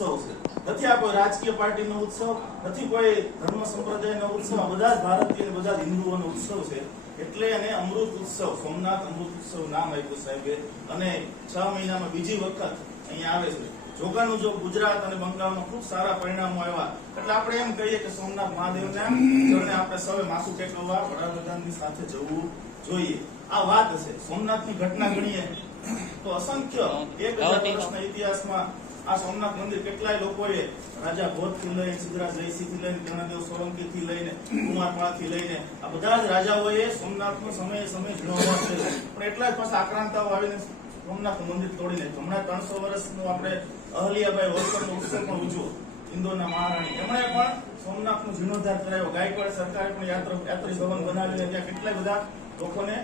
ઉત્સવ છે, નથી આ કોઈ રાજકીય પાર્ટીનો ઉત્સવ, નથી કોઈ ધર્મ સંપ્રદાયનો ઉત્સવ, આ બધા જ ભારતીય બધા જ હિન્દુઓનો ઉત્સવ છે. એટલે એને અમૃત ઉત્સવ, સોમનાથ અમૃત ઉત્સવ નામ આપ્યું સાહેબે. અને 6 મહિનામાં બીજી વખત અહીંયા આવે છે. જોગાનું જો ગુજરાત અને બંગાળમાં ખૂબ સારા પરિણામો આવ્યા, એટલે આપણે એમ કહીએ કે સોમનાથ મહાદેવના ચરણે આપણે સૌએ માથું ટેકવવા વડાપ્રધાનની સાથે જવું જોઈએ. આ વાત છે. સોમનાથની ઘટના ગણીએ તો અસંખ્ય 1000 વર્ષના ઇતિહાસમાં આ સોમનાથ મંદિર કેટલાય લોકોએ રાજા ભોજથી લઈને સિદ્ધરાજ જયસિંહથી લઈને કર્ણદેવ સોલંકીથી લઈને કુમારપાળથી લઈને આ બધા જ રાજાઓએ સોમનાથનો સમય જીણવવા થયેલો. પણ એટલા જ પાછા આક્રાંતાઓ આવીને સોમનાથ મંદિર તોડીને હમણાં 300 વર્ષનું આપણે અહલ્યાબાઈ હોલકરનો ઉત્સવ પણ ઉજવો. ઇન્દોરના મહારાણી એમણે પણ સોમનાથનો જીર્ણોદ્ધાર કરાયો. ગાયકવાડ સરકારે પણ યાત્રી ભવન બનાવીને ત્યાં કેટલાય બધા લોકોને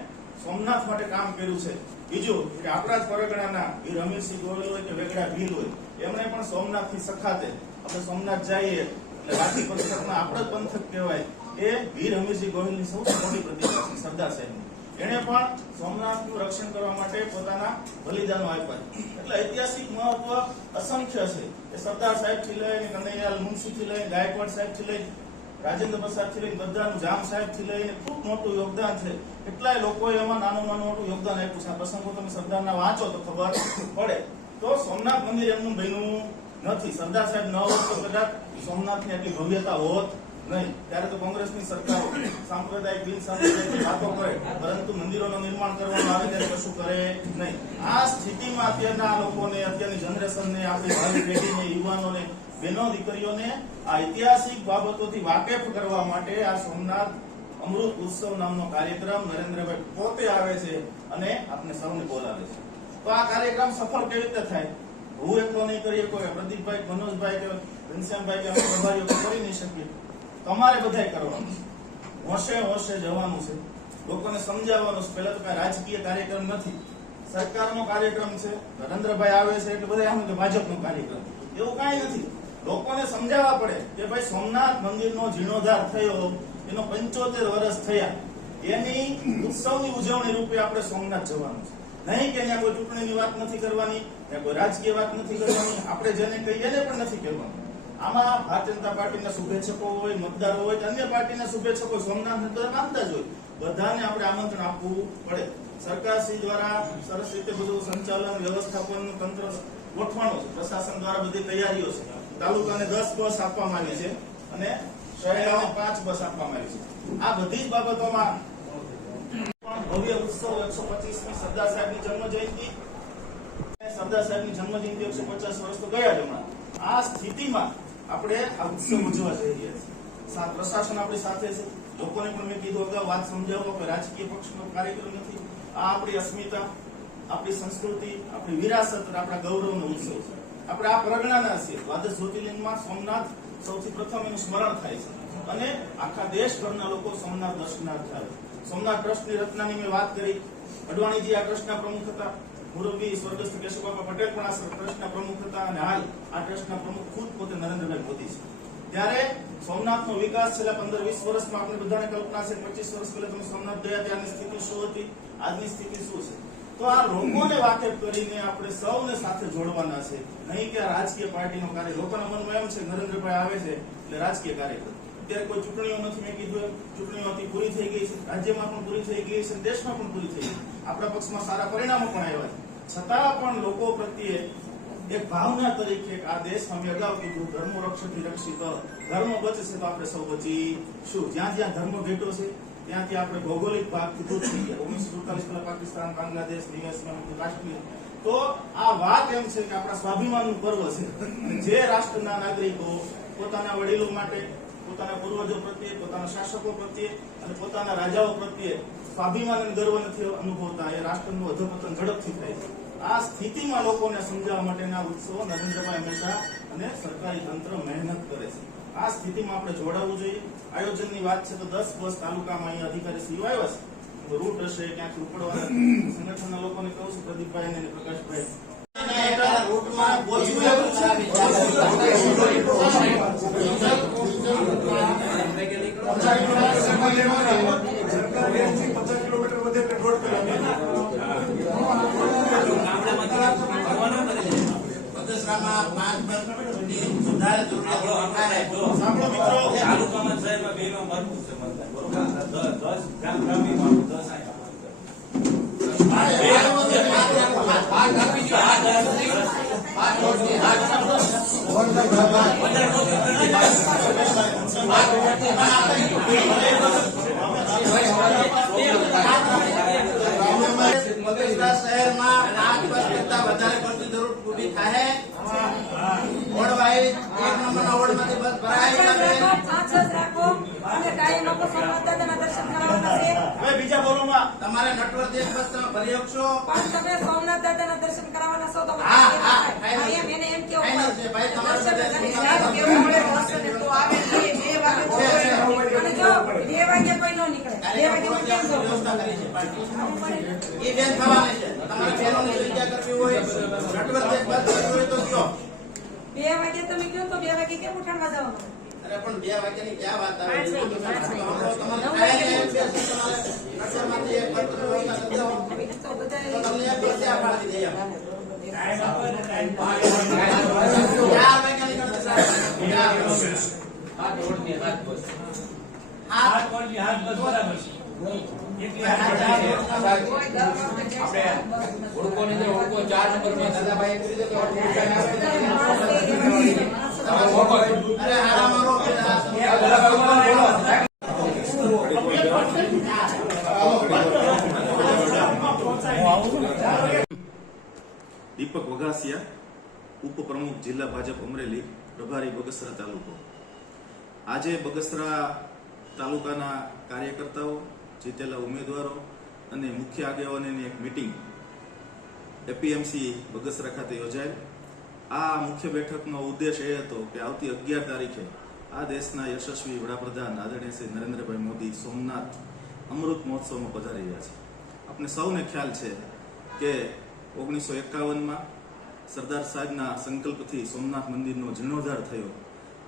સોમનાથ માટે કામ કર્યું છે. બીજું કે આપણા જ પરગણાના વીર હમીરસિંહ ગોહિલ હોય કે વેગડા ભીલ હોય, એમણે પણ સોમનાથથી સખાતે આપણે સોમનાથ જઈએ એટલે વાકી પંથકના આપણો જ પંથક કહેવાય એ વીર હમીરસિંહ ગોહિલની સૌથી મોટી પ્રતિભા છે સરદાર સાહેબની. એણે પણ સોમનાથનું રક્ષણ કરવા માટે પોતાના બલિદાનો આપ્યા. એટલે ઐતિહાસિક મહત્વ અસંખ્ય છે. એ સરદાર સાહેબથી લઈને કનૈયાલાલ મુનશીથી લઈને ગાયકવાડ સાહેબથી લઈને રાજેન્દ્ર પ્રસાદથી લઈને બધાનું જામ સાહેબથી લઈને ખૂબ મોટું યોગદાન છે. કેટલાય લોકોએ એમાં નાનું મોટું યોગદાન આપ્યું છે. આ પ્રસંગો તમે સરદારના વાંચો તો ખબર પડે. તો સોમનાથ મંદિર એમનું બન્યું નથી. સરદાર સાહેબ ન હોત તો કદાચ સોમનાથની આટલી ભવ્યતા હોત નહીં. ત્યારે તો કોંગ્રેસની સરકારો સાંપ્રદાયિક બિન સાંપ્રદાયિક વાતો કરે, પરંતુ મંદિરોનું નિર્માણ કરવામાં આવે ત્યારે કશું કરે નહીં. આ સ્થિતિમાં અત્યારના લોકોને, અત્યારની જનરેશનને, આપણી ભાવિ પેઢીને, યુવાનોને, બહેનો દીકરીઓને આ ઐતિહાસિક બાબતોથી વાકેફ કરવા માટે આ સોમનાથ અમૃત ઉત્સવ નામનો કાર્યક્રમ નરેન્દ્રભાઈ પોતે આવે છે અને આપણે સૌને બોલાવે છે. તો આ કાર્યક્રમ સફળ કેવી રીતે થાય? હું એકલો નહીં કરી શકો, પ્રદીપભાઈ, મનોજભાઈ કે ઘનશ્યામભાઈ કે અમે પ્રભારીઓ કરી નહીં શકીએ. તમારે બધાય કરવાનું છે. હોશે હોશે જવાનું છે. લોકોને સમજાવવાનું છે. પહેલા તો કઈ રાજકીય કાર્યક્રમ નથી, સરકારનો કાર્યક્રમ છે. નરેન્દ્રભાઈ આવે છે એટલે બધા એમ કે ભાજપનો કાર્યક્રમ, એવું કઈ નથી. લોકોને સમજાવવા પડે કે ભાઈ સોમનાથ મંદિરનો જીર્ણોદ્ધાર થયો, એનો 75 વર્ષ થયા, એની ઉત્સવની ઉજવણી રૂપે આપણે સોમનાથ જવાનું છે. નહીં કે અહીંયા કોઈ ચૂંટણીની વાત નથી કરવાની, ત્યાં કોઈ રાજકીય વાત નથી કરવાની, આપણે જેને કહીએ એને પણ નથી કહેવાનું. આમાં ભારતીય જનતા પાર્ટીના શુભેચ્છકો હોય, મતદારો હોય, અન્ય પાર્ટીના શુભેચ્છકો સોમનાથ બધા માનતા જ હોય, બધાને આપણે આમંત્રણ આપવું પડે. સરકારશ્રી દ્વારા સરસ રીતે બધું સંચાલન વ્યવસ્થાપન તંત્ર ગોઠવાનું છે. પ્રશાસન દ્વારા બધી તૈયારીઓ છે. તાલુકાને 10 બસ આપવામાં આવી છે અને શહેરોને 5 બસ આપવામાં આવી છે. આ બધી જ બાબતોમાં ભવ્ય ઉત્સવ 125મી સરદાર સાહેબની જન્મ જયંતિ, સરદાર સાહેબની જન્મ જયંતિ 150 વર્ષ તો ગયા જ હમણાં. આ સ્થિતિમાં આપણે આ ઉત્સવ ઉજવવા જઈ રહ્યા છીએ. પ્રશાસન આપણી સાથે છે. લોકોને પણ મેં કીધું અગાઉ વાત સમજાવો કે રાજકીય પક્ષનો કાર્યક્રમ નથી. આ આપણી અસ્મિતા, આપણી સંસ્કૃતિ, આપણી વિરાસત, આપણા ગૌરવનો ઉત્સવ છે. આપણે આ પરગણાના છીએ. દ્વાદશ જ્યોતિર્લિંગમાં સોમનાથ સૌથી પ્રથમ એનું સ્મરણ થાય છે અને આખા દેશભરના લોકો સોમનાથ દર્શનાર્થે આવે. સોમનાથ ટ્રસ્ટની રચનાની મેં વાત કરી. અડવાણીજી આ ટ્રસ્ટના પ્રમુખ હતા. મુરબ્બી સ્વર્ગસ્થ કેશુબાપા પટેલ પણ આ ટ્રસ્ટના પ્રમુખ હતા અને હાલ આ ટ્રસ્ટના પ્રમુખ ખુદ પોતે નરેન્દ્રભાઈ મોદી છે. ત્યારે સોમનાથનો વિકાસ છેલ્લા 15-20 વર્ષમાં આપણે બધાને કલ્પના છે. 25 વર્ષ પહેલા તમે સોમનાથ ગયા ત્યારની સ્થિતિ શું હતી, આજની સ્થિતિ શું છે? તો આ લોકોને વાકેફ કરીને આપણે સૌને સાથે જોડવાના છે. નહીં કે રાજકીય પાર્ટીનો કાર્ય. લોકોના મનમાં એમ છે નરેન્દ્રભાઈ આવે છે એટલે રાજકીય કાર્યક્રમ. અત્યારે કોઈ ચૂંટણીઓ નથી. મેં કીધું એમ ચૂંટણીઓ પૂરી થઈ ગઈ છે, રાજ્યમાં પણ પૂરી થઈ ગઈ છે, દેશમાં પણ પૂરી થઈ ગઈ. આપણા પક્ષમાં સારા પરિણામો પણ આવ્યા છે. છતાં પણ લોકો પ્રત્યે એક ભાવના તરીકે આ દેશ અમે અગાઉ કીધું ધર્મો રક્ષતી રક્ષિત, ધર્મ બચશે તો આપણે સૌ બચીશું. જ્યાં જ્યાં ધર્મ ભેટો છે ત્યાંથી આપણે ભૌગોલિક ભાગથી દૂર થઈ ગયા. 1947 પહેલા પાકિસ્તાન, બાંગ્લાદેશ, કાશ્મીર. તો આ વાત એમ છે કે આપણા સ્વાભિમાનનું પર્વ છે. જે રાષ્ટ્રના નાગરિકો પોતાના વડીલો માટે, પોતાના પૂર્વજો પ્રત્યે, પોતાના શાસકો પ્રત્યે અને પોતાના રાજાઓ પ્રત્યે સ્વાભિમાન અને ગર્વ નથી અનુભવતા, એ રાષ્ટ્રનું અધોપતન ઝડપથી થાય છે. આ સ્થિતિમાં લોકોને સમજાવવા માટેના ઉત્સવો નરેન્દ્રભાઈ હંમેશા અને સરકારી તંત્ર મહેનત કરે છે. આ સ્થિતિમાં આપણે જોડાવવું જોઈએ. આયોજનની વાત છે તો 10 બસ તાલુકામાં અહીંયા અધિકારી શ્રીઓ આવ્યા છે. રૂટ હશે ક્યાંથી ઉપડવાના સંગઠનના લોકોને કહું છું, પ્રદીપભાઈ અને પ્રકાશભાઈ રૂટમાં પહોંચવું એવું છે. વધારે જરૂરિયાત થાય સાંભળો મિત્રો, તાલુકામાં શહેરમાં બેમાં મરવું છે મતદાન, બરોબર? 10 ગ્રામ્યમાં 10 બગસરા શહેરમાં 5 બસ કરતા વધારે પડતી જરૂર પૂરી થાય. વોર્ડ વાઇઝ 1 નંબરના વોર્ડમાંથી બસ ભરાય હવે બીજા બોલોમાં તમારે નટવર એક બસ તમે ભરી શકશો. પણ તમે સોમનાથ દાદાના દર્શન કરાવવાના છો તો હા, હા, હા, એમ એને એમ કેવું ફાઇનલ છે ભાઈ, તમારે દર્શન બધા કરી તમારે જાય, કેવું મળે દર્શન એ તો આવે ને 2 વાગે છે. અને જો 2 વાગે કોઈ ન નીકળે 2 વાગે માં કેમ જવું? વ્યવસ્થા કરી છે પાર્ટી. એ બેન થવાની છે. તમારે બહેનોની જગ્યા કરવી હોય, નટવર એક બસ કરવી હોય તો કયો. 2 વાગે તમે કહો તો 2 વાગે કેમ ઉઠાડવા જવાનું? અરે પણ 2 વાગ્યાની ક્યાં વાત આવે? 5 વાગે, 5 વાગે. તમારે કાંઈ નહીં, તમારે નટવરમાંથી એક બસ વ્યવસ્થા કરી દો. તો બધા તો તમને આ બેસે આ પાડી દઈએ. 4 વાગ્યાની ગણતરી સાહેબ. 8 વોટની 7 બસ. 8 વોટની 8 બસ બરાબર છે. કોઈ દર વખતે ઓળખોની અંદર ઓળખો 4 નંબરમાં દાદાભાઈ કરી દે તો અરે હારા મારો દીપક વઘાસિયા, ઉપપ્રમુખ જિલ્લા ભાજપ અમરેલી, પ્રભારી બગસરા તાલુકો. આજે બગસરા તાલુકાના કાર્યકર્તાઓ, જીતેલા ઉમેદવારો અને મુખ્ય આગેવાનોની એક મીટિંગ એપીએમસી બગસરા ખાતે યોજાયેલ. આ મુખ્ય બેઠકનો ઉદ્દેશ એ હતો કે આવતી 11 તારીખે આ દેશના યશસ્વી વડાપ્રધાન આદરણીય શ્રી નરેન્દ્રભાઈ મોદી સોમનાથ અમૃત મહોત્સવમાં પધારી રહ્યા છે. આપણે સૌને ખ્યાલ છે કે 1951માં સરદાર સાહેબના સંકલ્પથી સોમનાથ મંદિરનો જીર્ણોદ્ધાર થયો.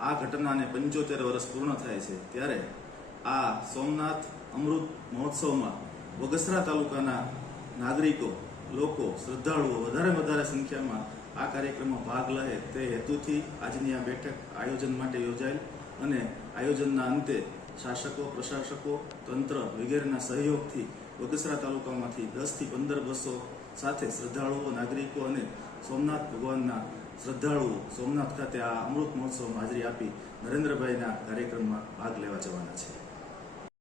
આ ઘટનાને 75 વર્ષ પૂર્ણ થાય છે. ત્યારે આ સોમનાથ અમૃત મહોત્સવમાં બગસરા તાલુકાના નાગરિકો, લોકો, શ્રદ્ધાળુઓ વધારે સંખ્યામાં આ કાર્યક્રમમાં ભાગ લે તે હેતુથી આજની આ બેઠક આયોજન માટે યોજાયેલ અને આયોજનના અંતે શાસકો, પ્રશાસકો, તંત્ર વગેરેના સહયોગથી બગસરા તાલુકામાંથી 10 થી 15 બસો સાથે શ્રદ્ધાળુઓ, નાગરિકો અને સોમનાથ ભગવાનના શ્રદ્ધાળુઓ સોમનાથ ખાતે આ અમૃત મહોત્સવમાં હાજરી આપી નરેન્દ્રભાઈના કાર્યક્રમમાં ભાગ લેવા જવાના છે.